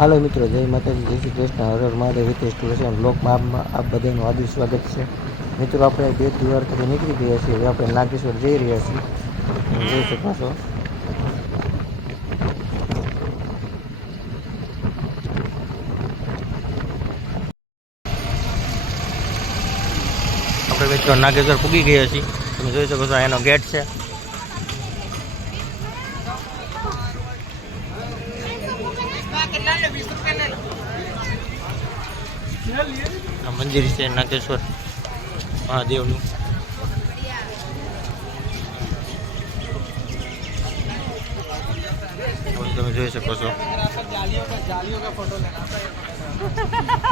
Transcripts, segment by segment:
હાલો મિત્રો, જય માતાજી, જય શ્રી કૃષ્ણ, હર હર મહાદેવ. હિતેશ ટુરિઝમ બ્લોગમાં આપ બધાનું હાર્દિક સ્વાગત છે. મિત્રો, આપણે બેટ દ્વારકાથી નીકળી ગયા છીએ. હવે આપણે નાગેશ્વર જઈ રહ્યા છીએ. તમે જોઈ શકો છો. આપણે મિત્રો નાગેશ્વર પૂગી ગયા છીએ. તમે જોઈ શકો છો, એનો ગેટ છે. આ મંદિર છે નાગેશ્વર મહાદેવનું. તમે જોઈ શકો છો,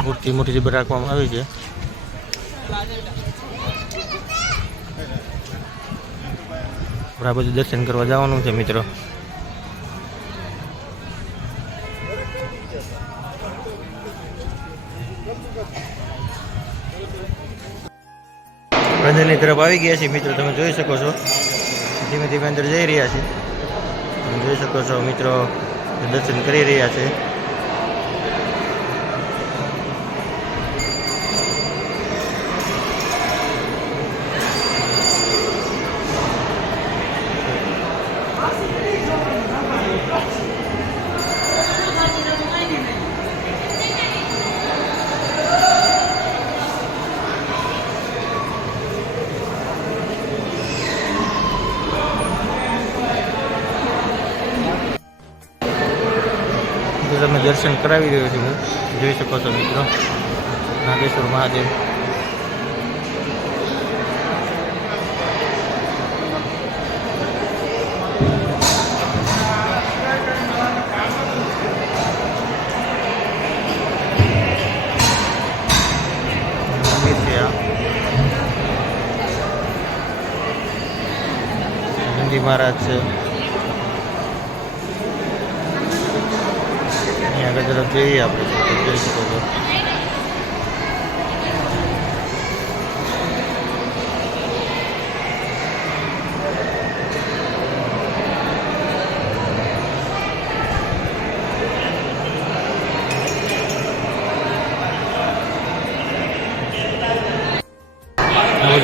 મૂર્તિ મોટી રાખવામાં આવી છે. આ બધું દર્શન કરવા જવાનું છે મિત્રો. અંદરની તરફ આવી ગયા છીએ મિત્રો. તમે જોઈ શકો છો, ધીમે ધીમે અંદર જઈ રહ્યા છીએ. તમે જોઈ શકો છો મિત્રો, દર્શન કરી રહ્યા છે. તમે દર્શન કરાવી રહ્યો છું. જોઈ શકો છો મિત્રો, નાગેશ્વર મહાદેવ. મંદિર છે આ નંદી મહારાજ છે. આગળ તરફ જઈએ આપણે. જોઈ શકો છો,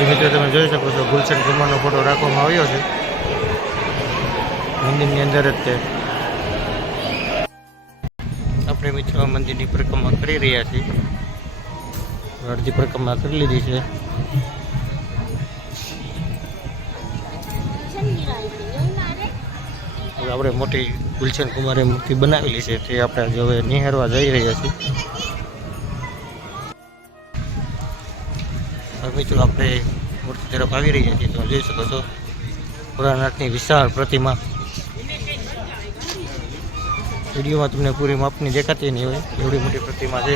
મિત્રો તમે જોઈ શકો છો, ગુલશન કુમારનો ફોટો રાખવામાં આવ્યો છે મંદિરની અંદર જ. તે આપણે મિત્રો મંદિરની પરિક્રમા કરી રહ્યા છીએ. અડધી પરિક્રમા કરી લીધી છે. આપણે મોટી ગુલશન કુમારે મૂર્તિ બનાવેલી છે, તે આપણે હવે નિહાળવા જઈ રહ્યા છીએ. મિત્રો આપણે મૂર્તિ તરફ આવી રહ્યા છીએ. તમે જોઈ શકો છો, ભોળાનાથની વિશાળ પ્રતિમા. વિડીયોમાં તમને પૂરી માપની દેખાતી નહીં હોય, એવડી મોટી પ્રતિમા છે.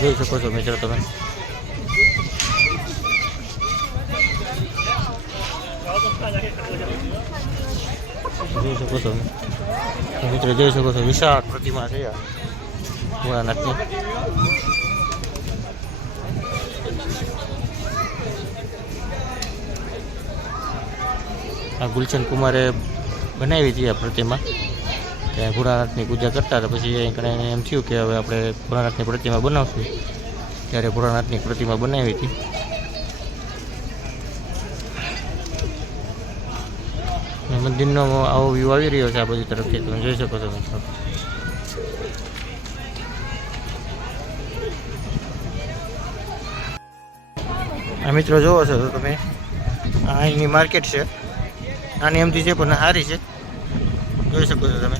જોઈ શકો છો મિત્રો તમે. જોઈ શકો છો મિત્રો, જોઈ શકો છો, વિશાળ પ્રતિમા છે ભોળાનાથની. આ ગુલશન કુમારે બનાવી હતી આ પ્રતિમા. ત્યાં ભોળાનાથની પૂજા કરતા હતા. પછી અહીં કરીને એમ થયું કે હવે આપણે ભોળાનાથની પ્રતિમા બનાવશું. ત્યારે ભોળાનાથની પ્રતિમા બનાવી હતી. મંદિરનો આવો વ્યૂ આવી રહ્યો છે આ બધી તરફથી. તમે જોઈ શકો છો મિત્રો. આ મિત્રો જોવો છો તો તમે, આ અહીંની માર્કેટ છે. નાની એમથી છે પણ સારી છે. જોઈ શકો છો તમે.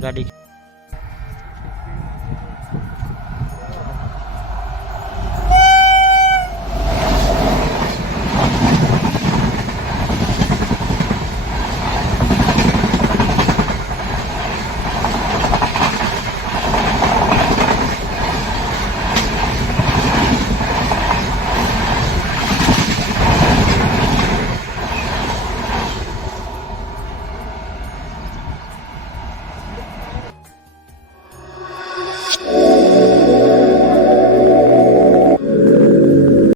ગાડી